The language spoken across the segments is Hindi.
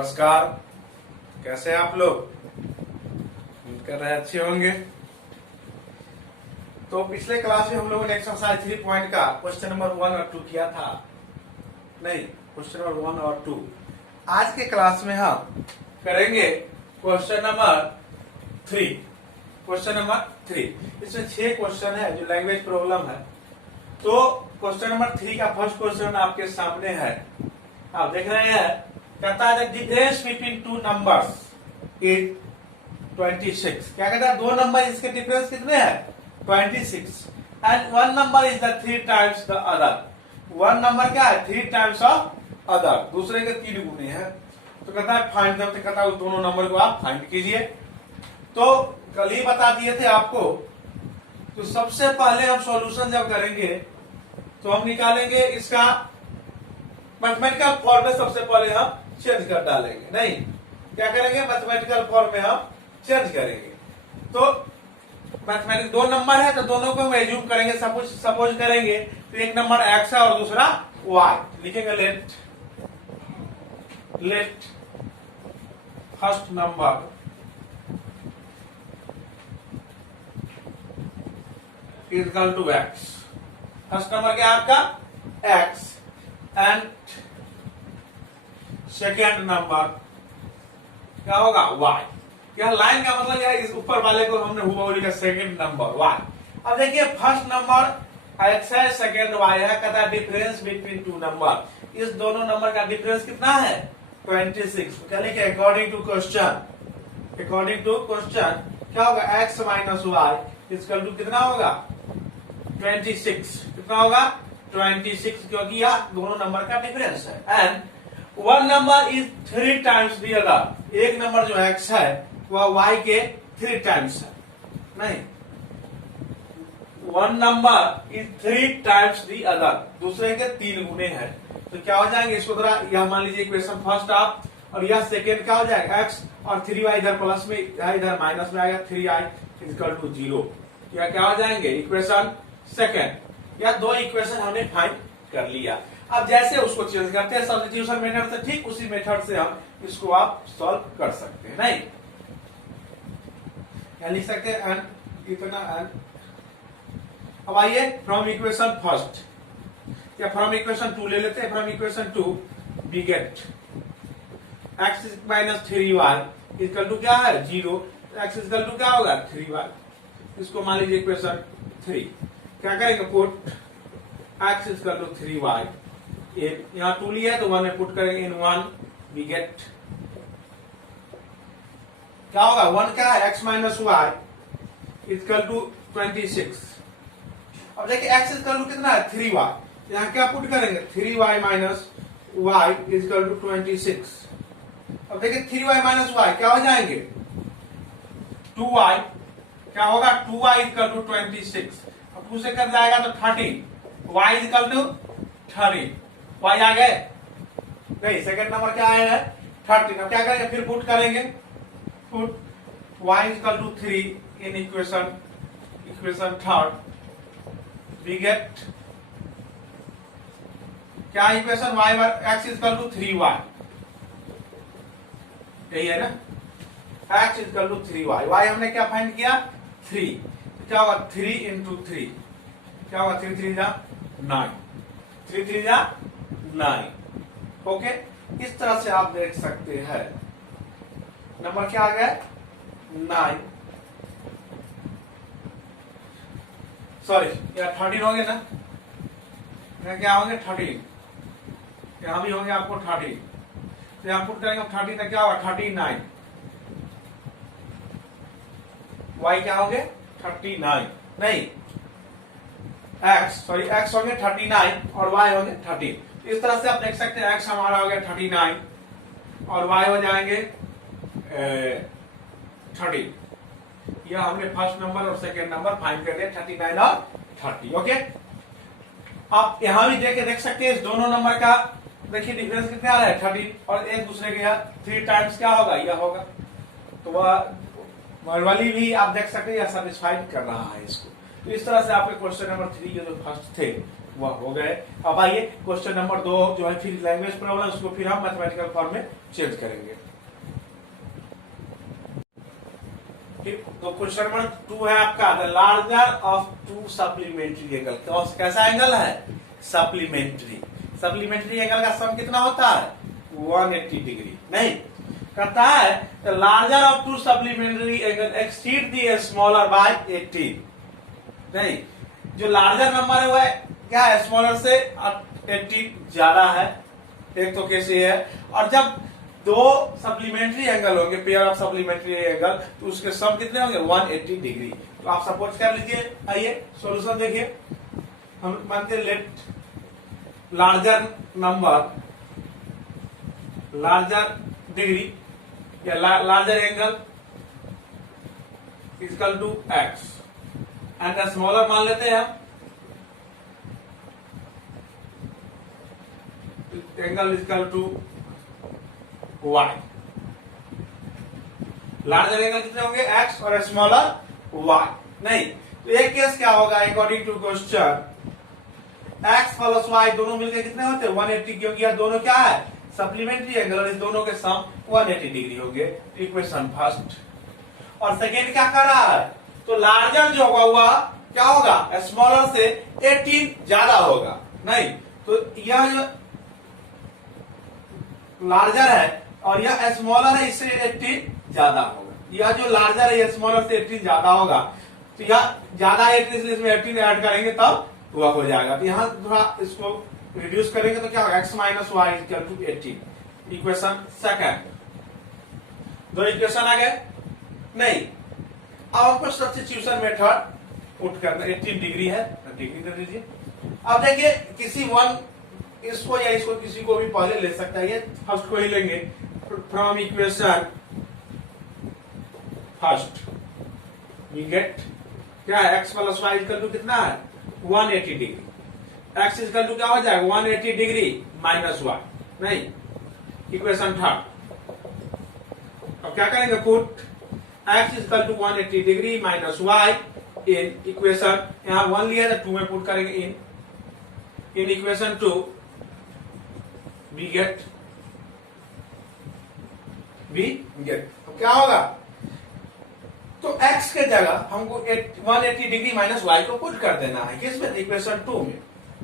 नमस्कार। कैसे हैं आप लोग? उम्मीद कर रहे हैं अच्छे होंगे। तो पिछले क्लास में हम लोगों ने एक्सरसाइज 3 पॉइंट का क्वेश्चन नंबर 1 और 2 किया था। नहीं, क्वेश्चन नंबर 1 और 2। आज के क्लास में हम करेंगे क्वेश्चन नंबर 3। क्वेश्चन नंबर 3 इसमें 6 क्वेश्चन है जो लैंग्वेज प्रॉब्लम है। तो क्वेश्चन नंबर 3 का फर्स्ट क्वेश्चन आपके सामने है, आप देख रहे हैं। कहता है the difference between two numbers is 26। क्या कहता है? दो नंबर इसके डिफरेंस कितने हैं? 26। And one number is the 3 times the other. One number क्या है? 3 टाइम्स ऑफ अदर, दूसरे के 3 गुने हैं। तो कहता है फाइंड देम। तो कहता है उस दोनों नंबर को आप फाइंड कीजिए। तो कल ही बता दिए थे आपको। तो सबसे पहले हम सॉल्यूशन जब करेंगे तो हम निकालेंगे इसका मैथमेटिकल फॉर्म में। सबसे पहले हम चेंज कर डालेंगे। नहीं, क्या करेंगे? मैथमेटिकल फॉर्म में हम चेंज करेंगे। तो मैथमेटिकल दो नंबर है तो दोनों को हम एज्यूम करेंगे, सपोज करेंगे। तो एक नंबर एक्स है और दूसरा वाई। लिखेंगे let first number equal to x. First number क्या है आपका? एक्स। एंड सेकेंड नंबर क्या होगा? वाई। यह लाइन का मतलब यह इस ऊपर वाले को हमने हुआ लिखा सेकेंड नंबर वाई। अब देखिए फर्स्ट नंबर एक्स है, सेकेंड वाई है। कहता है डिफरेंस बिटवीन टू नंबर। इस दोनों नंबर का डिफरेंस कितना है? 26। क्या लिखे? अकॉर्डिंग टू क्वेश्चन क्या होगा? X minus y equal to कितना होगा? 26। कितना होगा? 26, क्योंकि यह दोनों नंबर का डिफरेंस है। And one number is 3 times the other. एक नंबर जो एक्स है वह वाई के 3 टाइम्स है। नहीं, one number is 3 times the other, दूसरे के 3 गुने है। तो क्या हो जाएंगे? इसको जरा यह मान लीजिए इक्वेशन फर्स्ट आप, और यह सेकेंड क्या हो जाएगा? एक्स और 3y इधर प्लस में इधर माइनस में आएगा। 3i equal to 0। यह क्या हो जाएंगे? Equation second. या दो इक्वेशन हमने फाइंड कर लिया। अब जैसे उसको चेंज करते हैं सब्स्टिट्यूशन मेथड से, ठीक उसी मेथड से हम इसको आप सॉल्व कर सकते हैं। नहीं, क्या लिख सकते हैं? एंड इतना एंड। अब आइए फ्रॉम इक्वेशन फर्स्ट या फ्रॉम इक्वेशन 2 ले लेते हैं। From equation 2 we get x minus 3y equal to क्या है? 0। एक्स इक्वल टू क्या होगा? 3y। इसको मान लीजिए इक्वेशन 3। क्या करेंगे? Put x equal to 3y। यहाँ 2 लिया है तो 1 में पुट करेंगे। इन 1 वी गेट क्या होगा? 1 क्या है? X minus y equal to 26। अब देखिए एक्स इक्वल टू कितना है? 3y। यहाँ क्या पुट करेंगे? 3y minus y equal to 26। अब देखिए 3y माइनस वाई क्या हो जाएंगे? 2y। क्या होगा? 2y equal to 26। अब 2 से कर जाएगा तो 13। y equal to 13। y आ गए? नहीं, सेकंड नंबर क्या आएगा? 13। अब क्या करेंगे? फिर पुट करेंगे। Put y equal to 3 in equation third we get क्या? Equation y x equal to 3y। यही है ना? x equal to 3y। y हमने क्या फाइंड किया? 3। तो क्या होगा? 3 इंटू 3 क्या होगा? 3 3 जा 9। 3 3 जा 9। ओके, इस तरह से आप देख सकते हैं। नंबर क्या आ गया? 9। सॉरी, या 13 होंगे ना? यहाँ क्या होंगे? 13। यहाँ भी होंगे आपको 13। तो यहाँ पुट करेंगे 13 तो क्या होगा? 39। y क्या होंगे? 39। नहीं, x होंगे 39 और y होंगे 13। इस तरह से आप देख सकते हैं x हमारा हो गया 39 और y हो जाएंगे 30। यह हमने फर्स्ट नंबर और सेकेंड नंबर फाइंड कर लिया, 39 और 30। ओके, आप यहां भी देख सकते हैं इस दोनों नंबर का। देखिए डिफरेंस कितना आ रहा है? 13 और एक दूसरे के 3 टाइम्स क्या होगा? यह होगा। तो वह वर्बली भी आप देख सकते हैं यह सेटिस्फाइड कर रहा है इसको। तो इस तरह से आपके क्वेश्चन नंबर 3 के जो फर्स्ट थे वह हो गए। अब आइए क्वेश्चन नंबर 2 जो है फिर लैंग्वेज प्रॉब्लम, उसको फिर हम मैथमेटिकल फॉर्म में चेंज करेंगे। तो क्वेश्चन नंबर 2 है आपका, the larger of to supplementary angle. कैसा एंगल है? सप्लीमेंट्री। सप्लीमेंट्री एंगल का सम कितना होता है? 180 डिग्री। नहीं, कहता है the larger of to supplementary angle exceed the smaller by 80। नहीं, जो लार्जर नंबर है वह क्या है? स्मॉलर से 80 ज्यादा है। एक तो कैसे है, और जब दो सप्लीमेंट्री एंगल होंगे, पेयर ऑफ सप्लीमेंट्री एंगल, तो उसके सम कितने होंगे? 180 डिग्री। तो आप सपोज कर लीजिए। आइए सॉल्यूशन देखिए। हम मानते हैं let larger number, larger degree या larger angle equal to X and the smaller मान लेते हैं हम angle equal to y। Larger angle कितने होंगे? x और स्मॉलर y। नहीं, तो एक केस क्या होगा? According to question x plus y दोनों मिलकर कितने होते हैं? 180, क्योंकि यह दोनों क्या है? सप्लीमेंट्री एंगल, और इस दोनों के सम 180 डिग्री होंगे। Equation first. और सेकेंड क्या कर रहा है? तो लार्जर जो होगा वह क्या होगा? स्मॉलर से 18 ज्यादा होगा। नहीं, तो यह जो लार्जर है और यह स्मॉलर है, इससे 18 ज्यादा होगा। यह जो लार्जर है यह स्मॉलर से 18 ज्यादा होगा, तो यह ज्यादा 18, इसलिए इसमें 18 ऐड करेंगे तब वह हो जाएगा। तो यहां थोड़ा इसको रिड्यूस करेंगे तो क्या होगा? x minus y equal to 18। Equation second. दो इक्वेशन आ गए। नहीं, अब हमको सब्स्टिट्यूशन मेथड पुट करना। 18 डिग्री है, डिग्री दे दीजिए। अब देखिए किसी वन, इसको या इसको, किसी को भी पहले ले सकता है। ये फर्स्ट को ही लेंगे। From equation first we get क्या है? x plus y equal to कितना है? 180 डिग्री। x इक्वल टू क्या हो जाएगा? 180 डिग्री माइनस वाई। नहीं, इक्वेशन थर्ड। अब क्या करेंगे? Put x equal to 180 degree minus y in equation, यहां 1 लिया था, 2 में पुट करेंगे इन इक्वेशन 2 वी गेट तो क्या होगा? तो x के जगह हमको 180 डिग्री माइनस y को पुट कर देना है। किसमें? इक्वेशन 2 में।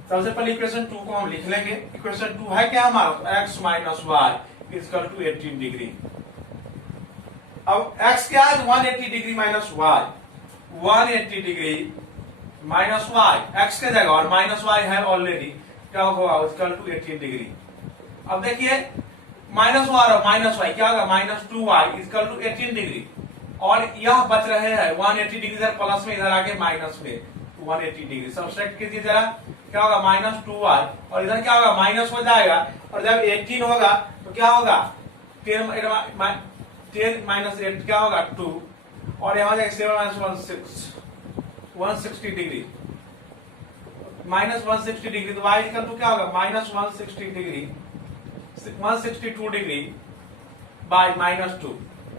सबसे पहले इक्वेशन 2 को हम लिख लेंगे। इक्वेशन 2 है क्या हमारा? x minus y equal to 18 degree. अब x क्या है? 180 degree minus y. 180 degree minus y x के जगह, और माइनस वाई है ऑलरेडी, क्या होगा? Equal to 18 degree. अब देखिए माइनस वाई और माइनस वाई क्या होगा? Minus 2y equal to 18 degree. और यह बच रहे हैं 180 डिग्री, इधर प्लस में, इधर आगे माइनस में 180 डिग्री। सब्सट्रैक्ट कीजिए जरा, क्या होगा? माइनस 2y, और इधर क्या होगा? माइनस हो जाएगा। और जब 18 होगा तो क्या होगा? 10 माइनस 8 क्या होगा? 2, और यहाँ जाएगा 7 माइनस 160 डिग्री, माइनस 160 डिग्री। तो y इक्वल टू क्या होगा? Minus 160 degree, 162 degree by minus 2।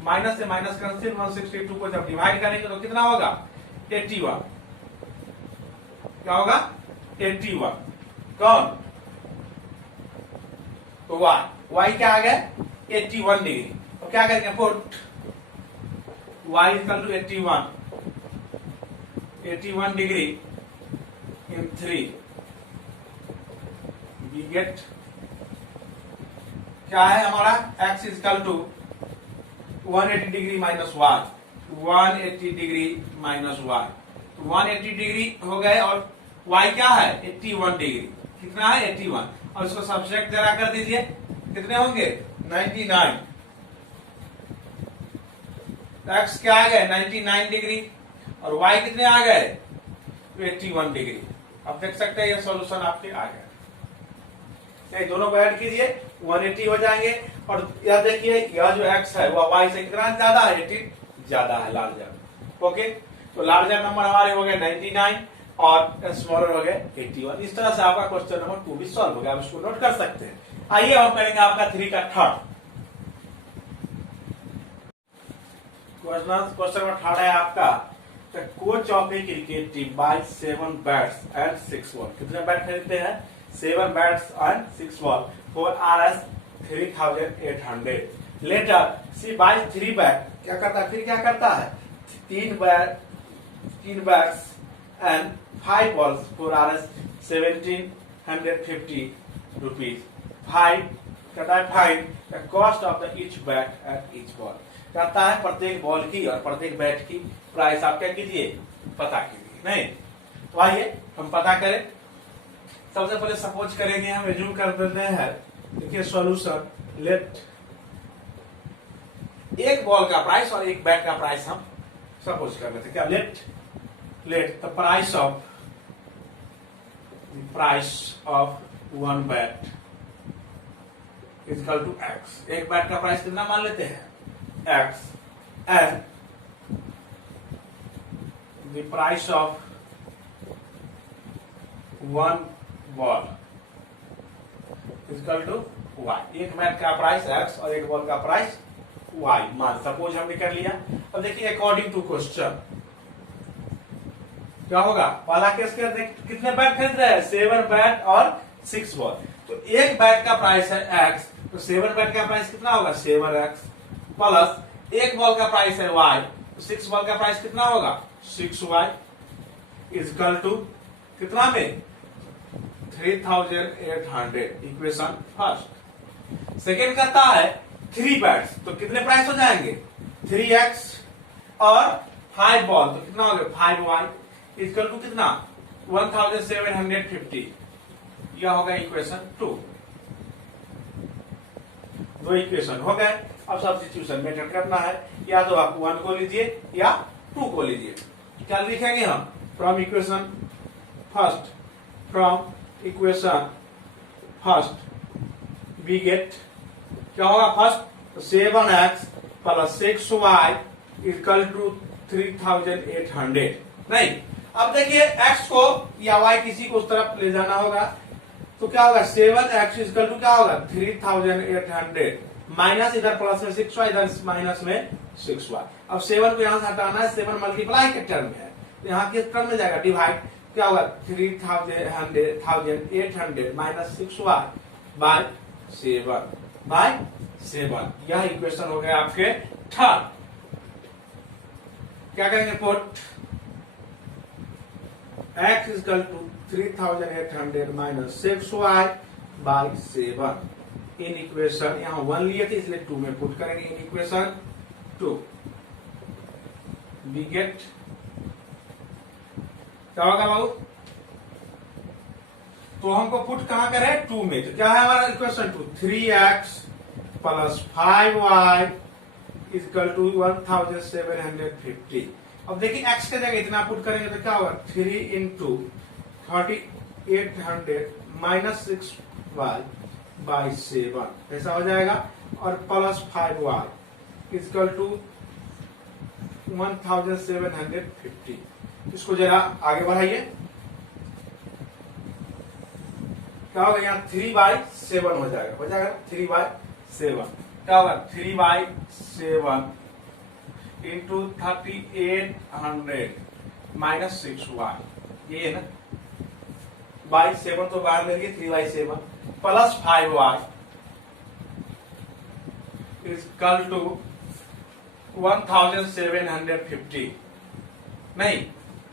Minus से माइनस कैंसिल, 162 को जब डिवाइड करेंगे तो कितना होगा? 81। क्या होगा? 81। कौन? तो y क्या आ गया? 81 डिग्री। तो क्या करेंगे? Put y equal to 81 degree in 3 we get क्या है हमारा? x equal to 180 degree minus y. 180 degree minus y, 180 degree हो गए, और y क्या है? 81 डिग्री। कितना है? 81। और इसको सब्ट्रैक्ट जरा कर दीजिए, कितने होंगे? 99। x क्या आ गए? 99 डिग्री, और y कितने आ गए? 81 डिग्री। अब देख सकते हैं ये सॉल्यूशन आपके आ गए। दोनों को ऐड कीजिए, 180 हो जाएंगे। और यह देखिए यह जो x है वह y से कितना ज्यादा है? 18 ज्यादा है, लार्जर। ओके, तो लार्जर नंबर हमारे हो गए 99 और स्मॉलर हो गए 81। इस तरह से आपका क्वेश्चन नंबर 2 भी सॉल्व हो गया। आप इसको नोट कर सकते हैं। आइए हम करेंगे आपका 3 का third question. Question number third है आपका, the coach of a cricket team buys 7 bats and 6 ball. कितने बैट खरीदते हैं? 7 bats and 6 ball for Rs 3,800. Later she buys 3 bats. क्या करता है? फिर क्या करता है? 3 bats and 5 balls for Rs 1,750 rupees. 5 कहता है find the cost of the each bat and each ball. कहता है प्रत्येक बॉल की और प्रत्येक बैट की प्राइस आप क्या कीजिए? पता कीजिए। नहीं तो आइए हम पता करें। सबसे पहले सपोज करेंगे, हम एज्यूम कर देते हैं। देखिए सॉल्यूशन, लेट एक बॉल का प्राइस और एक बैट का प्राइस हम सपोज कर लेते हैं। क्या? Let the price of one bat is equal to x. एक बैट का प्राइस कितना मान लेते हैं? X and the price of one ball is equal to y. एक बैट का प्राइस एक्स और एक बॉल का प्राइस वाई मान सपोज हमने कर लिया। अब देखिए अकॉर्डिंग टू क्वेश्चन क्या होगा? पहला केस के कितने बैट खरीद रहे हैं? 7 बैट और 6 बॉल। तो एक बैट का प्राइस है एक्स, तो 7 बैट का प्राइस कितना होगा? 7x प्लस एक बॉल का प्राइस है y, तो 6 बॉल का प्राइस कितना होगा? 6y इज इक्वल टू कितना में? 3,800। Equation first. सेकेंड कहता है 3 बैट्स, तो कितने प्राइस हो जाएंगे? 3x और 5 बॉल, तो कितना हो गया? 5y इज इक्वल टू कितना? 1,750। यह होगा इक्वेशन 2। दो इक्वेशन हो गए। अब सब्स्टिट्यूशन मेथड करना है। या तो आप 1 को लीजिए या 2 को लीजिए। क्या लिखेंगे हम? From equation first we get क्या होगा? First 7x plus 6y equal to 3,800। नहीं, अब देखिए x को या y किसी को उस तरफ ले जाना होगा, तो क्या होगा? 7x इक्वल टू क्या होगा? 3,800 माइनस इधर प्लस में 6y, इधर माइनस में 6y। अब 7 को यहां से हटाना है। 7 मल्टीप्लाई के टर्म में है, तो यहाँ किस टर्म में जाएगा? डिवाइड। क्या होगा? 3,800 माइनस 6y बाय 7। यह इक्वेशन हो गया आपके थर्ड। क्या करेंगे? Put x is equal to 3,800 minus 6y by 7 in equation, यहाँ 1 लिए थे इसलिए 2 में पुट करेंगे। इन इक्वेशन 2 वी गेट क्या होगा बाबू? तो हमको पुट कहां करें? 2 में। तो क्या है हमारा equation 2? 3x plus 5y is equal to 1,750। अब देखिए x के जगह इतना पुट करेंगे तो क्या होगा? 3 इंटू 3,800 माइनस 6y बाई 7 ऐसा हो जाएगा, और प्लस 5y इक्वल टू 1,750। इसको जरा आगे बढ़ाइए। क्या होगा? यहाँ 3/7 हो जाएगा। 3/7 क्या होगा? 3/7 इंटू 3,800 माइनस 6y, ये है ना? बाई 7 तो बाहर लेंगे, 3/7 plus 5y is equal to 1,750। नहीं,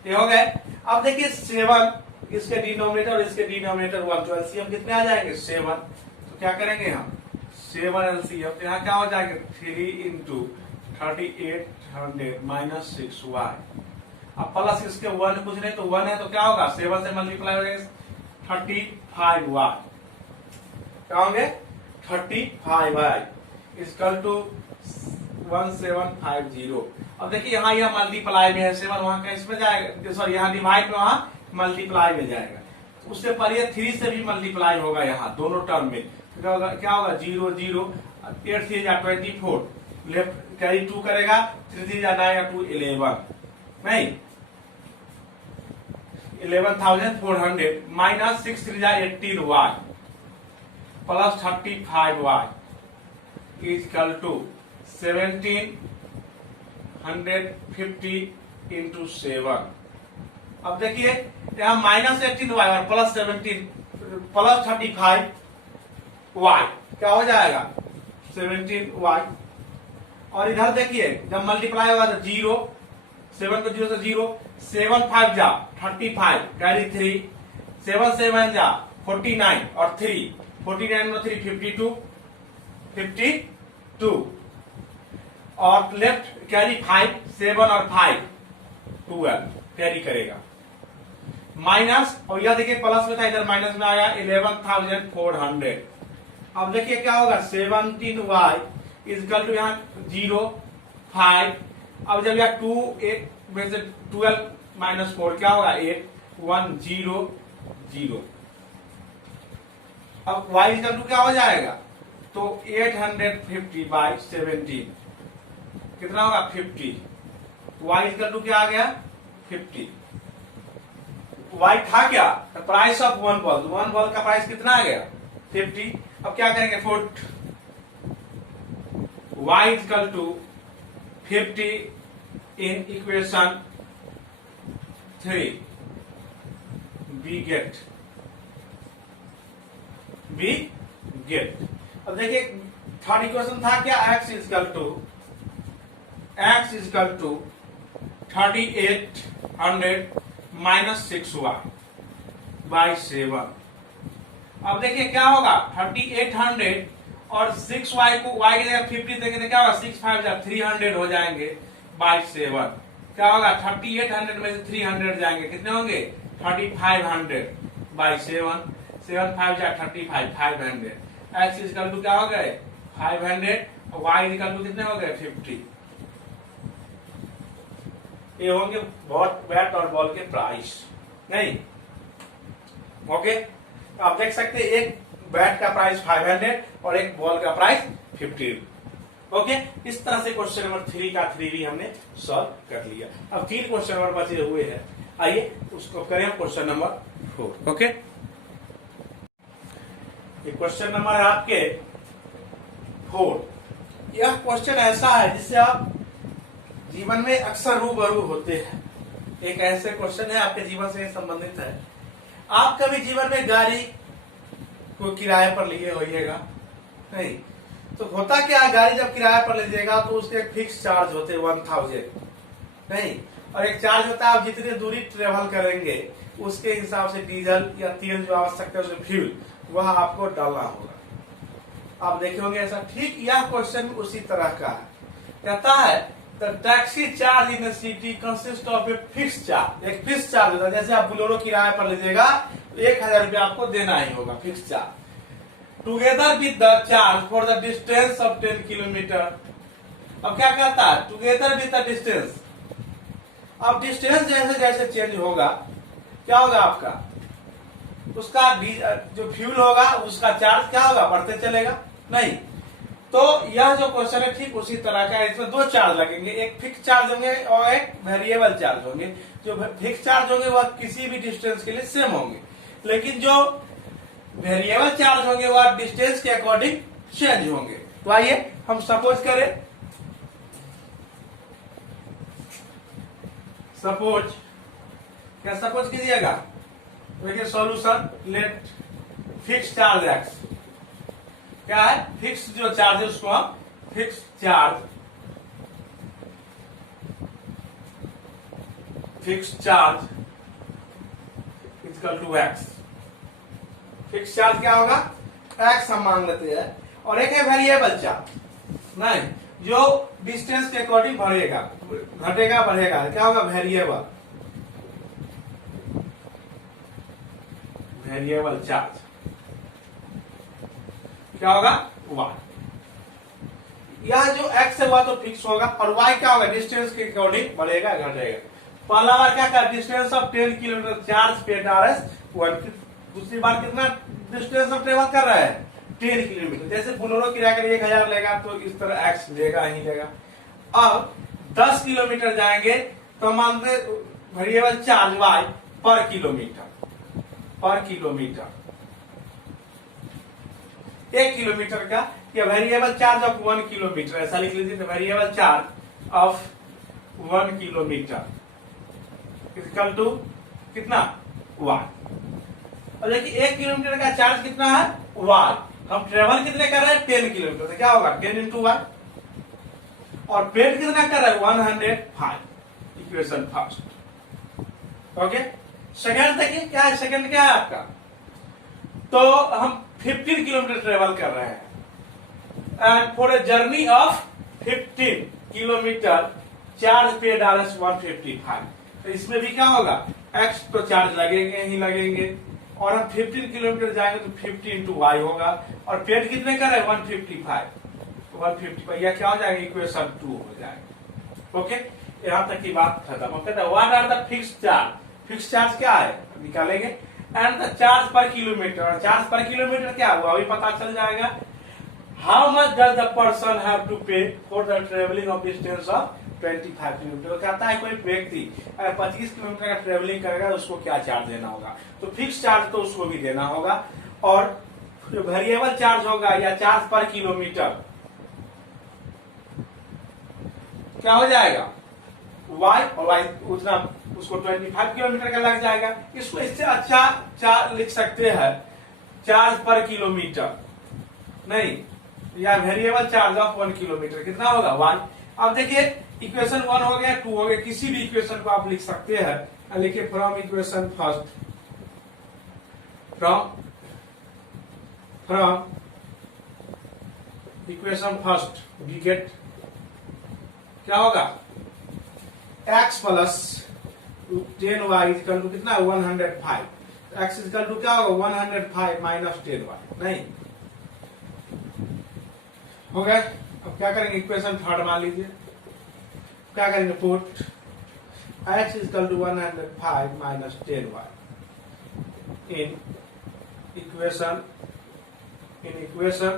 ये हो गए। अब देखिए 7 इसके डिनोमिनेटर और इसके डिनोमिनेटर 1, तो एलसीएम कितने आ जाएंगे? 7। तो क्या करेंगे हम? 7 एलसीएम, तो यहाँ क्या हो जाएगा? 3 इंटू 3,800 माइनस 6y। अब प्लस इसके 1 कुछ नहीं, तो 1 है तो क्या होगा? 7 से मल्टीप्लाई हो जाएगा 35y। क्या होंगे? 35y equal to 1750। अब देखिए यहाँ यह मल्टीप्लाई में है, 7 वहां कैसे में जाएगा? सॉरी, यहाँ डिवाइड में, वहां मल्टीप्लाई में जाएगा। उससे पहले 3 से भी मल्टीप्लाई होगा यहाँ दोनों टर्म में। तो क्या होगा? 0 0 8 3 जा 24, लेफ्ट कैरी 2 करेगा, 3 3 जा 9 2 11, नहीं 11,400 माइनस 6 3 जा 18y plus 35y is equal to 1750 into 7। अब देखिए यहाँ -18y और +17 +35y क्या हो जाएगा 17y। और इधर देखिए जब मल्टीप्लाई होगा तो 0, 7 को 0 से 0, 7 5 जा 35 कैरी 3, 7 7 जा 49 और 3, 49 में 3 52 और लेफ्ट कैरी 5, 7 और 5 12 कैरी करेगा माइनस। और यह देखिए प्लस में था इधर माइनस में आया 11,400। अब देखिए क्या होगा 17y इजकल टू यहाँ 0 5। अब जब यह 2 8 में से 12 माइनस 4 क्या होगा 8 1 0 0। अब y इजकल टू क्या हो जाएगा तो 850 बाई 17 कितना होगा 50। y इजकल टू क्या आ गया 50। y था क्या प्राइस ऑफ वन बॉल का प्राइस कितना आ गया 50। अब क्या करेंगे put y equal to 50 in equation 3 we get. अब देखिए थर्ड इक्वेशन था क्या x equal to 3800 minus 6y by 7। अब देखिए क्या होगा 3800 और 6y को y की जगह 50 देंगे तो क्या होगा 6 5 जा 300 हो जाएंगे बाई 7। क्या होगा 3800 में से 300 जाएंगे कितने होंगे 3500 बाई 7, 7 5 जा 35 500। x इजकल टू क्या हो गए 500 और y इजकल टू कितने हो गए 50। ये होंगे बैट और बॉल के प्राइस नहीं। ओके आप देख सकते हैं एक बैट का प्राइस 500 और एक बॉल का प्राइस 50। ओके इस तरह से क्वेश्चन नंबर 3 का 3 भी हमने सॉल्व कर लिया। अब 3 क्वेश्चन नंबर बचे हुए हैं, आइए उसको करें क्वेश्चन नंबर 4। ओके ये क्वेश्चन नंबर है आपके 4। यह क्वेश्चन ऐसा है जिससे आप जीवन में अक्सर रूबरू होते हैं। एक ऐसे क्वेश्चन है आपके जीवन से संबंधित है। आप कभी जीवन में गाड़ी को किराए पर लिए होइएगा नहीं तो होता क्या है गाड़ी जब किराए पर लीजिएगा तो उसके एक फिक्स चार्ज होते 1000 नहीं, और एक चार्ज होता है आप जितनी दूरी ट्रेवल करेंगे उसके हिसाब से डीजल या तेल जो आवश्यकता है फ्यूल वह आपको डालना होगा। आप देखे होंगे ऐसा। ठीक यह क्वेश्चन उसी तरह का है। कहता है the taxi charge in city consist of a fix charge. एक फिक्स चार्ज होता है, जैसे आप बोलेरो किराए पर लीजिएगा तो 1000 रुपया आपको देना ही होगा fix charge together with the charge for the distance of 10 kilometre. अब क्या कहता है टुगेदर विद द डिस्टेंस। अब डिस्टेंस जैसे जैसे चेंज होगा क्या होगा आपका उसका जो फ्यूल होगा उसका चार्ज क्या होगा बढ़ते चलेगा नहीं। तो यह जो क्वेश्चन है ठीक उसी तरह का है। इसमें 2 चार्ज लगेंगे, एक फिक्स चार्ज होंगे और एक वेरिएबल चार्ज होंगे। जो फिक्स चार्ज होंगे वह किसी भी डिस्टेंस के लिए सेम होंगे, लेकिन जो वेरिएबल चार्ज होंगे वह डिस्टेंस के अकॉर्डिंग चेंज होंगे। तो आइए हम सपोज करें, सपोज क्या सपोज कीजिएगा देखिए solution let fix charge x क्या है फिक्स जो चार्ज है उसको हम fix charge equal to x. Fix charge क्या होगा एक्स हम मान लेते हैं और एक है वेरिएबल चार्ज नहीं जो डिस्टेंस के अकॉर्डिंग बढ़ेगा घटेगा बढ़ेगा क्या होगा वेरिएबल चार्ज क्या होगा y। यह जो x है वह तो फिक्स होगा और y क्या होगा डिस्टेंस के अकॉर्डिंग बढ़ेगा घटेगा। पहला बार क्या कहा distance of 10 kilometre charge paid RS 1। दूसरी बार कितना डिस्टेंस ऑफ ट्रेवल कर रहा है 10 किलोमीटर। जैसे बोलेरो किराया कर 1000 लेगा तो इस तरह x लेगा ही लेगा। अब 10 किलोमीटर जाएंगे तो मान ले वेरिएबल चार्ज y पर किलोमीटर 1 किलोमीटर का या वेरिएबल चार्ज ऑफ 1 किलोमीटर ऐसा लिख लीजिए। Variable charge of 1 kilometre equal to कितना y। और देखिए 1 किलोमीटर का चार्ज कितना है y, हम ट्रेवल कितने कर रहे हैं 10 किलोमीटर, तो क्या होगा 10 इंटू y। और पेड कितना कर रहा है 105, इक्वेशन फर्स्ट। ओके, सेकंड देखिए क्या है, सेकंड क्या है आपका, तो हम 15 किलोमीटर ट्रेवल कर रहे हैं and for a journey of 15 kilometre charge paid RS 155। तो इसमें भी क्या होगा, x तो चार्ज लगेंगे ही लगेंगे, और हम 15 किलोमीटर जाएंगे तो 50 इंटू y होगा, और पेड कितने का है 155 यह क्या हो जाएगा इक्वेशन 2 हो जाएगा। ओके, यहां तक की बात खत्म। Okay, what are the fixed charge, fixed charge क्या है निकालेंगे, and the charge per kilometre, और चार्ज पर किलोमीटर क्या हुआ अभी पता चल जाएगा। How much does the person have to pay for the travelling of distance of 25 kilometre. कहता है कोई व्यक्ति अगर 25 किलोमीटर का ट्रेवलिंग करेगा तो उसको क्या चार्ज देना होगा, तो फिक्स चार्ज तो उसको भी देना होगा, और जो वेरिएबल चार्ज होगा या चार्ज पर किलोमीटर क्या हो जाएगा y, और y उतना उसको 25 किलोमीटर का लग जाएगा। इसको इससे अच्छा लिख सकते हैं चार्ज पर किलोमीटर नहीं, या वेरिएबल चार्ज ऑफ 1 किलोमीटर कितना होगा 1। अब देखिए इक्वेशन 1 हो गया 2 हो गया, किसी भी इक्वेशन को आप लिख सकते हैं। लिखिए from equation first, from equation first we get क्या होगा x plus 10y equal to कितना 105, x इक्वल टू क्या होगा 105 माइनस 10y, नहीं हो गया। अब क्या करेंगे इक्वेशन थर्ड मान लीजिए, क्या करेंगे put x equal to 105 minus 10y in equation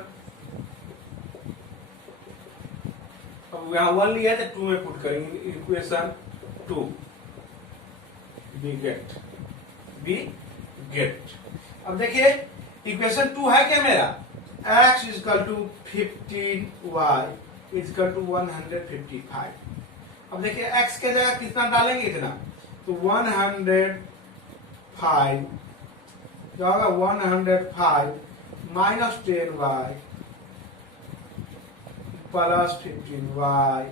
अब यहां 1 लिया है तो 2 में पुट करेंगे इक्वेशन 2 वी गेट। अब देखिए इक्वेशन 2 है क्या मेरा, x equal to 15y equal to 155। अब देखिए x के जगह कितना डालेंगे इतना, तो 105 क्या होगा 105 minus 10y plus 15y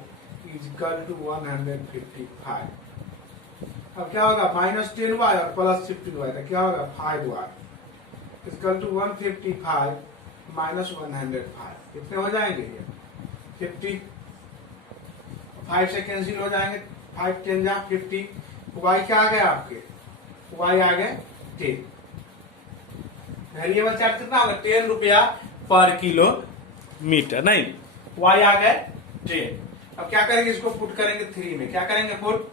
equal to 155। अब क्या होगा माइनस 10y और प्लस 15y तो क्या होगा 5y इक्वल टू 155 माइनस 105, कितने हो जाएंगे ये 50, 5 से कैंसिल हो जाएंगे, 5 10 जा 50, y क्या आ गया आपके y आ गए 10। वेरिएबल चार्ज कितना होगा 10 रुपया पर किलोमीटर, नहीं y आ गए 10। अब क्या करेंगे इसको पुट करेंगे 3 में, क्या करेंगे put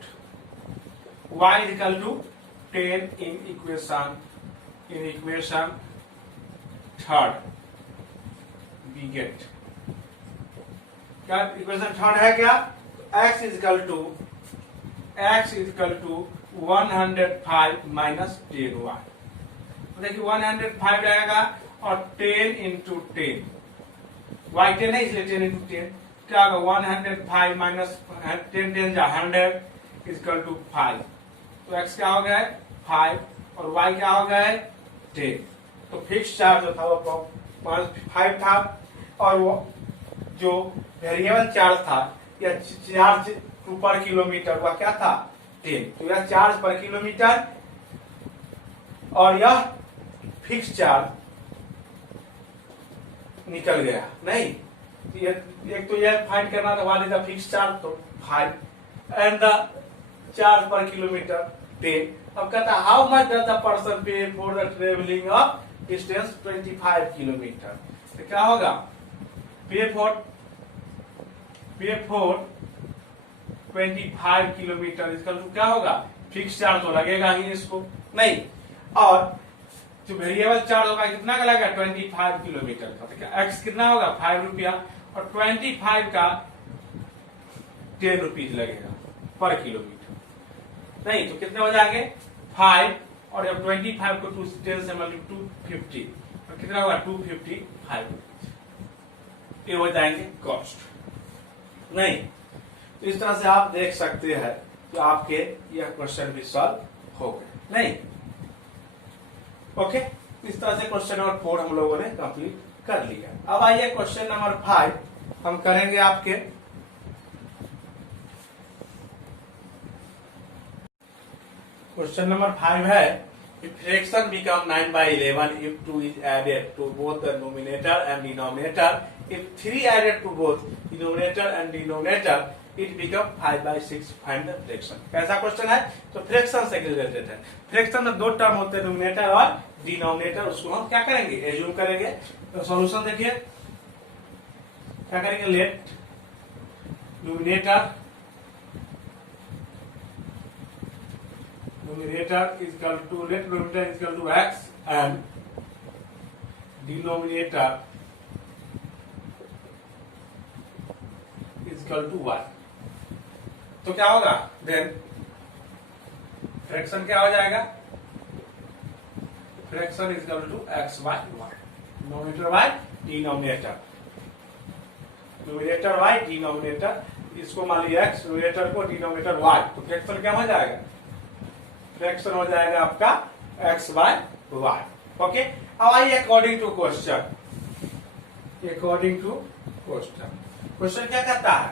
y equal to 10 in equation third we get, क्या इक्वेशन थर्ड है क्या, x equal to 105 minus 10y। देखिए 105 रहेगा और 10 इंटू 10, y 10 है इसलिए 10 इंटू 10 क्या होगा 105 माइनस 10 10 जा 100 इक्वल टू 5। तो x क्या हो गया है 5 और y क्या हो गया है 10। तो फिक्स चार्ज जो था वो 5 था, और वो जो वेरिएबल चार्ज था या चार्ज पर किलोमीटर वह क्या था 10। तो यह चार्ज पर किलोमीटर और यह फिक्स चार्ज निकल गया, नहीं एक तो यह फाइंड करना था what is the fix charge, तो 5 and the charge per kilometre 10। अब कहता है how much does the person pay for the travelling of distance 25 kilometre. तो क्या होगा पे फॉर 25 किलोमीटर इसका क्या होगा फिक्स चार्ज तो लगेगा ही इसको, नहीं और जो वेरिएबल चार्ज होगा कितना का लगेगा 25 किलोमीटर का, तो क्या x कितना होगा 5 रुपया और 25 का 10 रुपीज लगेगा पर किलोमीटर, नहीं तो कितने हो जाएंगे 5 और जब 25 को 10 से मल्टीप्लाई 250 तो कितना होगा 255 ये हो जाएंगे कॉस्ट, नहीं तो इस तरह से आप देख सकते हैं तो आपके यह क्वेश्चन भी सॉल्व हो गए। नहीं, ओके, इस तरह से क्वेश्चन नंबर 4 हम लोगों ने कंप्लीट कर लिया। अब आइए क्वेश्चन नंबर 5 हम करेंगे आपके। क्वेश्चन नंबर 5 है, if fraction become 9/11 if 2 is added to both the numerator and denominator, if 3 added to both numerator and denominator, it become 5/6, find the fraction। कैसा क्वेश्चन है? तो फ्रैक्शन से रिलेटेड है। फ्रैक्शन में दो टर्म होते हैं, न्यूमिनेटर और डिनोमिनेटर, उसको हम क्या करेंगे, एज्यूम करेंगे। तो सॉल्यूशन देखिए क्या करेंगे, let numerator is equal to, let numerator is equal to x and denominator is equal to y। तो क्या होगा, देन फ्रैक्शन क्या हो जाएगा, fraction is equal to x by y, numerator y denominator, numerator y denominator, इसको मान लिया x, न्यूमिनेटर को डिनोमिनेटर y, तो फ्रैक्शन क्या हो जाएगा, फ्रैक्शन हो जाएगा आपका x by y। ओके, अब आइए according to question. According to question, question क्या कहता है,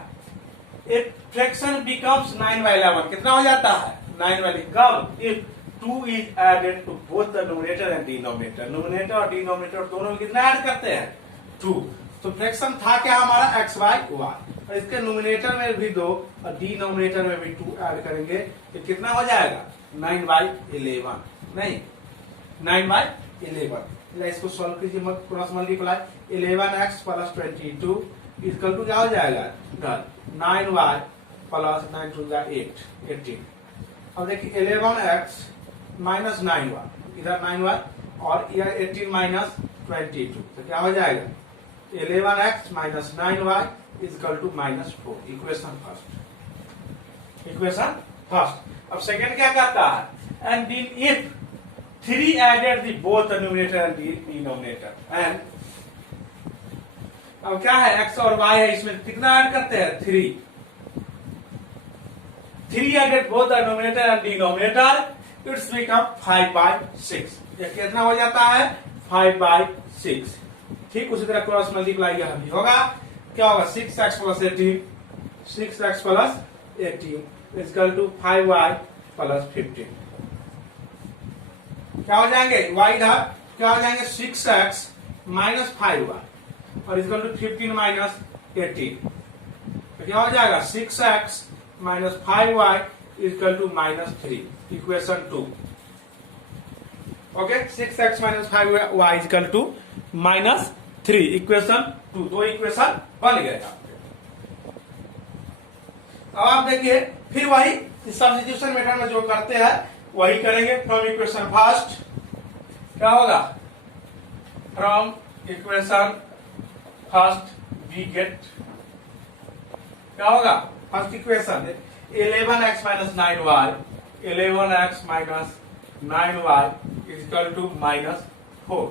इफ फ्रैक्शन बिकम्स 9/11, कितना हो जाता है, 9/11, कब, if 2 is added to both the numerator and denominator, numerator और डिनोमिनेटर दोनों में कितना ऐड करते हैं, 2। तो फ्रैक्शन था क्या हमारा, x by y, और इसके न्यूमरेटर में भी 2 और डिनोमिनेटर में भी 2 ऐड करेंगे, तो कितना हो जाएगा, 9/11, नहीं 9/11। इसको सॉल्व कीजिए, मत cross multiply, 11x plus 22 equal to क्या हो जाएगा, 9y प्लस 9 टू 8, 18। अब देखिए 11x माइनस 9y, इधर 9y और इधर 18 माइनस 22, तो क्या हो जाएगा, 11x minus 9y equal to -4। Equation first, equation first. अब सेकंड क्या कहता है, and if 3 added the both numerator and denominator, and अब क्या है, x और y है, इसमें कितना ऐड करते हैं, 3 added both the numerator and denominator, it's become 5/6। ये कितना हो जाता है, 5/6। ठीक उसी तरह क्रॉस मल्टीप्लाई यह भी होगा, क्या होगा, 6x plus 18, 6x plus 18 equal to 5y plus 15। क्या हो जाएंगे, y इधर क्या हो जाएंगे, 6x माइनस 5y और इक्वल टू 15 माइनस 18, तो क्या हो जाएगा, 6x minus 5y equal to -3। Equation 2, okay, 6x minus 5y equal to -3, equation 2। दो इक्वेशन बन गए आपके। अब आप देखिए फिर वही सब्स्टिट्यूशन मेथड में जो करते हैं वही करेंगे। फ्रॉम इक्वेशन फर्स्ट क्या होगा, from equation first we get, क्या होगा, first equation 11x minus 9y, 11x minus 9y equal to -4।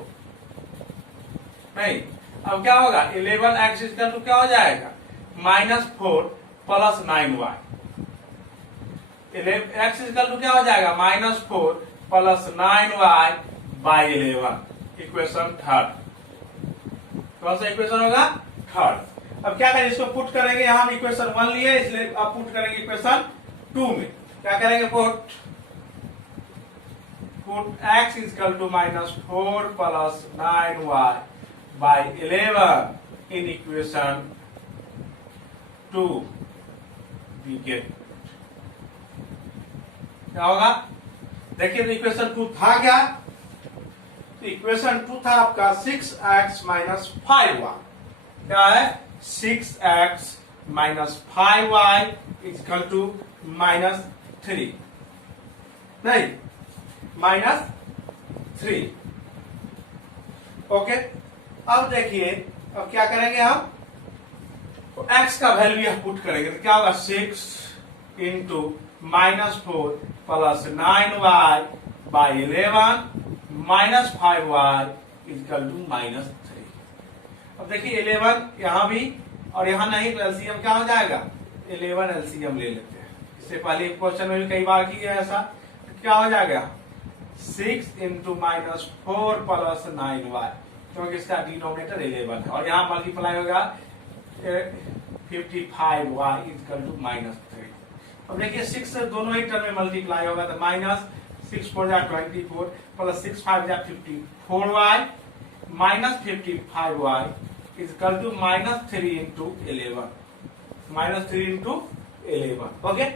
नहीं, अब क्या होगा, 11x इक्वल टू क्या हो जाएगा, -4 plus 9y, x equal to क्या हो जाएगा, -4 plus 9y by 11। Equation third, कौन सा इक्वेशन होगा, थर्ड। अब क्या करेंगे, इसको पुट करेंगे, यहां हम इक्वेशन 1 लिए इसलिए अब पुट करेंगे इक्वेशन 2 में। क्या करेंगे, put x equal to -4 plus 9y by 11 in equation 2 we get, क्या होगा, देखिए तो इक्वेशन 2 था क्या, तो इक्वेशन 2 था आपका 6x माइनस 5y, क्या है, 6x minus 5y equal to -3, नहीं -3। ओके, अब देखिए अब क्या करेंगे हम, तो x का वैल्यू यह पुट करेंगे, तो क्या होगा, 6 into -4 plus 9y by 11 minus 5y equal to -3। अब देखिए 11 यहां भी और यहां नहीं, तो एलसीएम क्या हो जाएगा, 11 एलसीएम ले लेते हैं, इससे पहले क्वेश्चन में भी कई बार किया ऐसा। क्या हो जाएगा 6 इंटू माइनस 4 प्लस 9y, क्योंकि इसका डिनोमिनेटर 11 है और यहाँ मल्टीप्लाई होगा 55y इक्वल टू -3। अब देखिए 6 से दोनों ही टर्म में मल्टीप्लाई होगा तो -6 4 जा 24 प्लस 6 5 जा 54y minus 55y equal to -3 into 11, -3 into 11। Okay,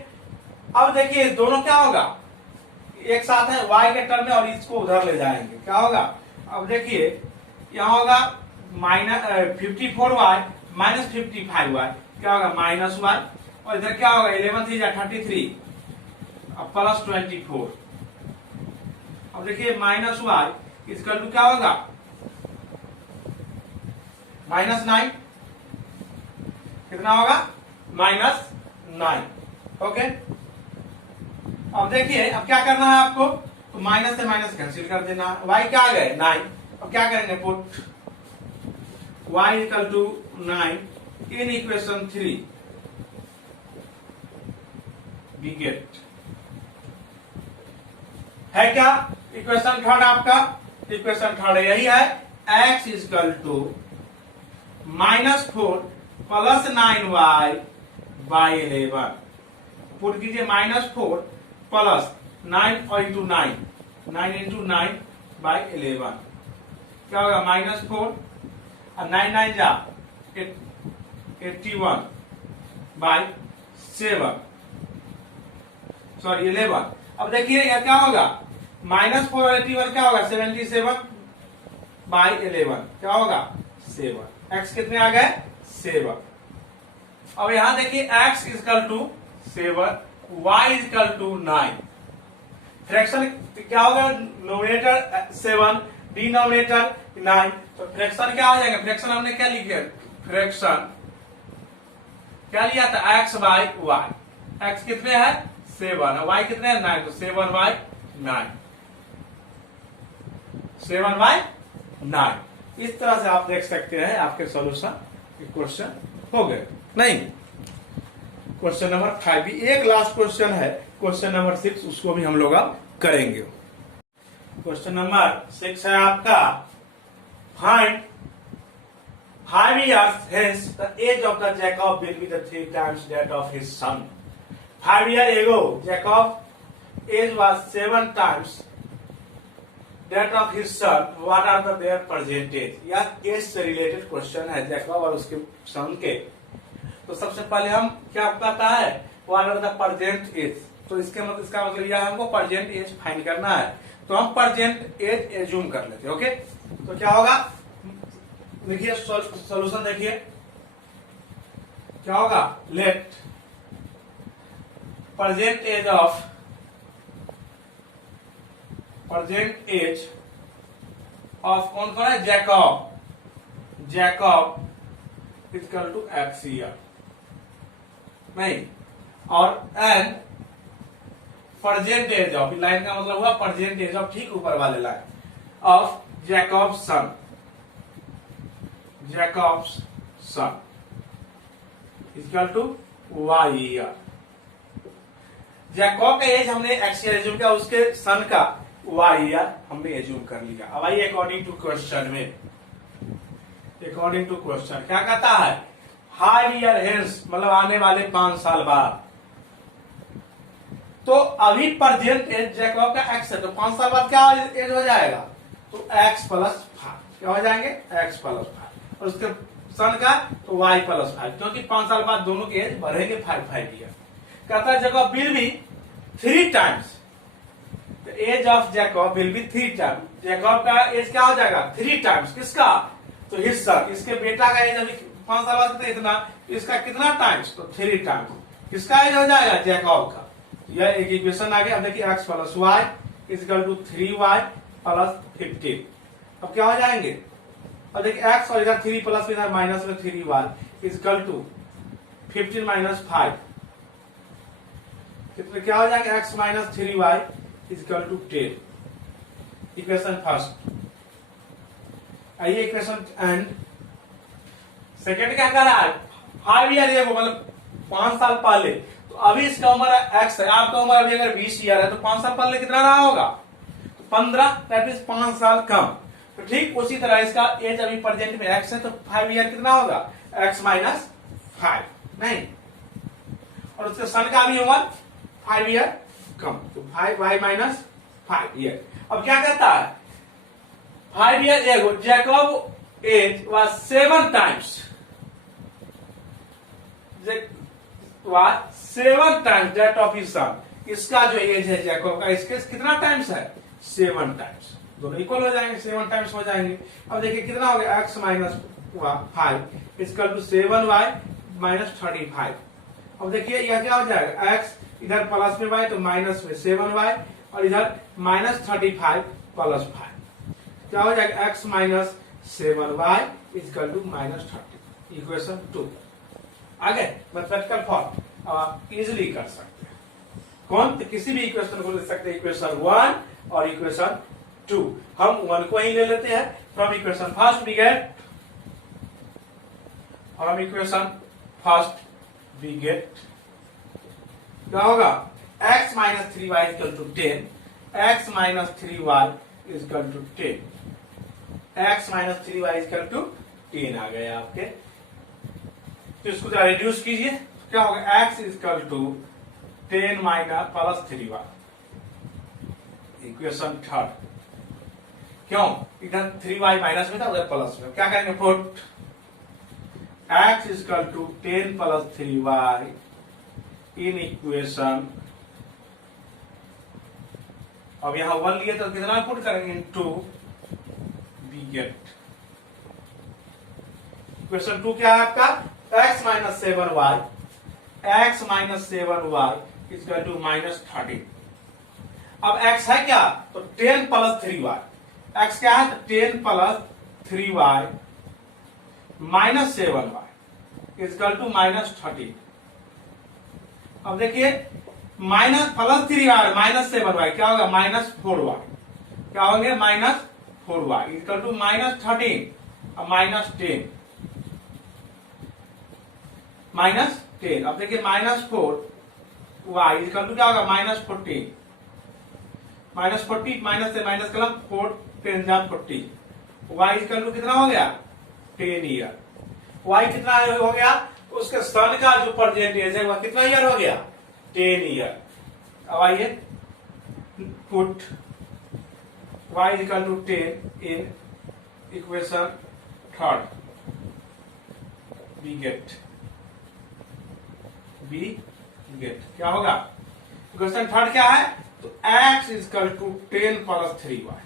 अब देखिए दोनों क्या होगा एक साथ है y के टर्म में और इसको उधर ले जाएंगे, क्या होगा। अब देखिए यहाँ होगा -54y माइनस 55y, क्या होगा -y, और इधर क्या होगा 11 3 जा 33 अब प्लस 24। अब देखिए -y इक्वल टू क्या होगा -9, कितना होगा -9। ओके, अब देखिए अब क्या करना है आपको, तो माइनस से माइनस कैंसिल कर देना। y क्या आ गए 9, अब क्या करेंगे put y equal to 9 in equation 3 we get है क्या इक्वेशन थर्ड आपका, इक्वेशन थर्ड यही है x equal to -4 plus 9y by 11। Put कीजिए -4 प्लस 9 और इंटू 9 इंटू 9 बाई 11, क्या होगा -4 और 9 9 जा 81 बाई 7 सॉरी 11। अब देखिए यह क्या होगा -4 और 81 क्या होगा 77 बाई 11, क्या होगा 7। x कितने आ गए 7। अब यहां देखिए x equal to 7 y equal to 9। Fraction क्या होगा नोमिनेटर 7 डिनोमिनेटर 9, तो फ्रैक्शन क्या हो जाएगा, फ्रैक्शन हमने क्या लिखे फ्रैक्शन क्या लिया था x बाई y, x कितने है 7 y कितने है 9, तो 7 बाई 9, 7 बाई 9। इस तरह से आप देख सकते हैं आपके सॉल्यूशन क्वेश्चन हो गए। नहीं, क्वेश्चन नंबर 5 भी एक लास्ट क्वेश्चन है, क्वेश्चन नंबर 6 उसको भी हम लोग अब करेंगे। क्वेश्चन नंबर 6 है आपका find 5 years hence the age of the Jacob will be the 3 times that of his son। 5 years ago Jacob age was 7 times that of his son, what are the their percentage। यह केस से रिलेटेड क्वेश्चन है जैकब और उसके सन के। तो सबसे पहले हम क्या पता है what are the present age, तो इसका मतलब यह हमको प्रेजेंट एज फाइंड करना है, तो हम प्रेजेंट एज एज्यूम कर लेते हैं। ओके, तो क्या होगा देखिए सॉल्यूशन देखिए क्या होगा लेट प्रेजेंट एज ऑफ कौन कौन है Jacob equal to x year नहीं, और and present age of line का मतलब हुआ प्रेजेंट एज ऑफ ठीक ऊपर वाले line of Jacob's son equal to y year. Jacob का एज हमने x ईयर एज्यूम किया, उसके सन का y ईयर हमने एज्यूम कर लिया। अब आइए अकॉर्डिंग टू क्वेश्चन में, अकॉर्डिंग टू क्वेश्चन क्या कहता है 5 ईयर हेंस मतलब आने वाले 5 साल बाद। तो अभी प्रेजेंट एज जैकब का x है, तो 5 साल बाद क्या एज हो जाएगा, तो x प्लस 5 क्या हो जाएंगे x प्लस 5, और उसके सन का तो y प्लस 5, क्योंकि 5 साल बाद दोनों के एज बढ़ेंगे 5 ईयर। कहता है Jacob will be 3 times, age of Jacob will be 3 times. Jacob का एज क्या हो जाएगा 3 टाइम्स, किसका तो हिस्सा, इसके बेटा का एज अभी 5 साल बाद इतना, इसका कितना टाइम्स तो 3 टाइम्स किसका एज हो जाएगा जैकब का। यह एक इक्वेशन आ गया। अब देखिए x plus y equal to 3y plus 15। अब क्या हो जाएंगे, अब देखिए x और इधर 3 प्लस इधर माइनस में 3y इक्वल टू 15 माइनस 5, कितने क्या हो जाएगा x minus 3y equal to 10। Equation first. आइए इक्वेशन एंड सेकेंड क्या कर रहा है 5 ईयर एगो मतलब 5 साल पहले, तो अभी इसका उम्र एक्स है, आपका उम्र अभी अगर 20 ईयर है तो 5 साल पहले कितना रहा होगा? 15, दैट मींस 5 साल कम। तो ठीक उसी तरह इसका एज अभी प्रेजेंट में एक्स है तो 5 ईयर कितना होगा? एक्स माइनस 5, नहीं, और उसके सन का भी उम्र 5 ईयर कम, तो 5 वाई माइनस 5 ईयर। अब क्या कहता है? 5 year ago Jacob age was 7 times, that of his son. इसका जो एज है जैकब का, इसके कितना टाइम्स है? 7 टाइम्स। दोनों इक्वल हो जाएंगे, 7 टाइम्स हो जाएंगे। अब देखिए कितना हो गया? X minus 5 equal to 7y minus 35। अब देखिए यह क्या हो जाएगा? एक्स इधर प्लस में y तो माइनस में 7y, और इधर माइनस 35 प्लस 5, क्या हो जाएगा? X minus 7y equal to minus 30, equation 2। आगे मैथमेटिकल फॉर्म अब आप इजिली कर सकते हैं। कौन? तो किसी भी इक्वेशन को ले सकते हैं, इक्वेशन 1 और इक्वेशन 2। हम 1 को ही ले लेते हैं। From equation first we get, from equation first we get क्या होगा? x minus 3y equal to 10, x minus 3y equal to 10, x minus 3y equal to 10 आ गया आपके। तो इसको जरा रिड्यूस कीजिए, क्या होगा? x equal to 10 minus plus 3y, equation third. क्यों? इधर 3y माइनस में था, उधर प्लस में। क्या करेंगे? Put x equal to 10 plus 3y in equation, अब यहां 1 लिए तो कितना पुट करेंगे? इनटू वी गेट इक्वेशन 2 क्या है आपका? x minus 7y, x minus 7y equal to minus 30। अब x है क्या? तो 10 प्लस 3y, x क्या है? तो 10 plus 3y minus 7y equal to minus 30। अब देखिए minus plus 3y minus 7y क्या होगा? माइनस 4y, क्या होंगे? Minus 4y equal to minus 13 और माइनस 10, माइनस 10। अब देखिए माइनस 4y इक्वल टू क्या होगा? माइनस 14, माइनस 40 माइनस से माइनस कलम 4 10 जा 40, y इक्वल टू कितना हो गया? 10 ईयर। y कितना हो गया? उसके सन का जो परसेंटेज है वह कितना ईयर हो गया? 10 ईयर। अब आइए put y equal to 10 in equation third we get क्या होगा? इक्वेशन थर्ड क्या है? तो x equal to 10 plus 3y,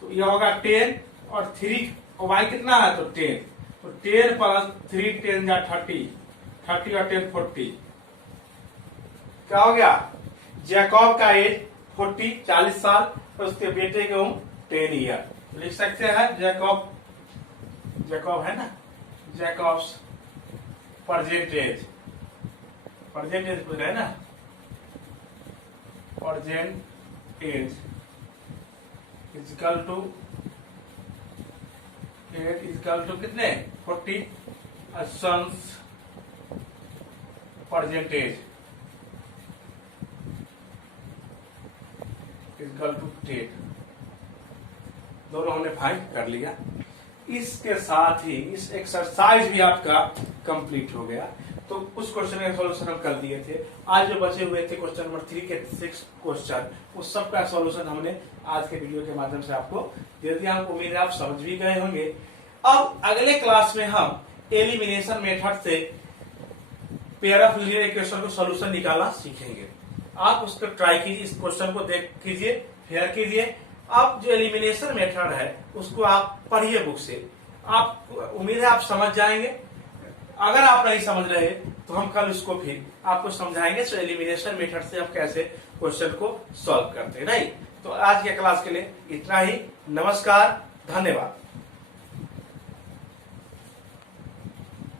तो यह होगा 10 और 3 और y कितना है? तो 10, तो 10 प्लस 3 10 जा 30, 30 और 10 40, क्या हो गया? जैकब का एज 40 साल और उसके बेटे के उम्र 10 ईयर। लिख सकते हैं जैकब है ना, जैकब्स परजेंटेज पूछ रहे हैं ना, परजेंटेज इक्वल टू कितने? 40 सन्स परजेंटेज इक्वल टू 10। दोनों हमने फाइंड कर लिया। इसके साथ ही इस एक्सरसाइज भी आपका कंप्लीट हो गया। तो उस क्वेश्चन का सॉल्यूशन हम कर दिए थे। आज जो बचे हुए थे क्वेश्चन नंबर 3 के 6 क्वेश्चन, उस सब का सॉल्यूशन हमने आज के वीडियो के माध्यम से आपको दे दिया। हमको उम्मीद है आप समझ भी गए होंगे। अब अगले क्लास में हम एलिमिनेशन मेथड से पेयर ऑफ लीनियर इक्वेशन को सॉल्यूशन निकालना सीखेंगे। आप उसको ट्राई कीजिए, इस क्वेश्चन को देख कीजिए, फेयर कीजिए। आप जो एलिमिनेशन मेथड है उसको आप पढ़िए बुक से, आप उम्मीद है आप समझ जाएंगे। अगर आप नहीं समझ रहे तो हम कल उसको फिर आपको समझाएंगे। सो एलिमिनेशन मेथड से हम कैसे क्वेश्चन को सॉल्व करते हैं। नहीं तो आज के क्लास के लिए इतना ही। नमस्कार, धन्यवाद।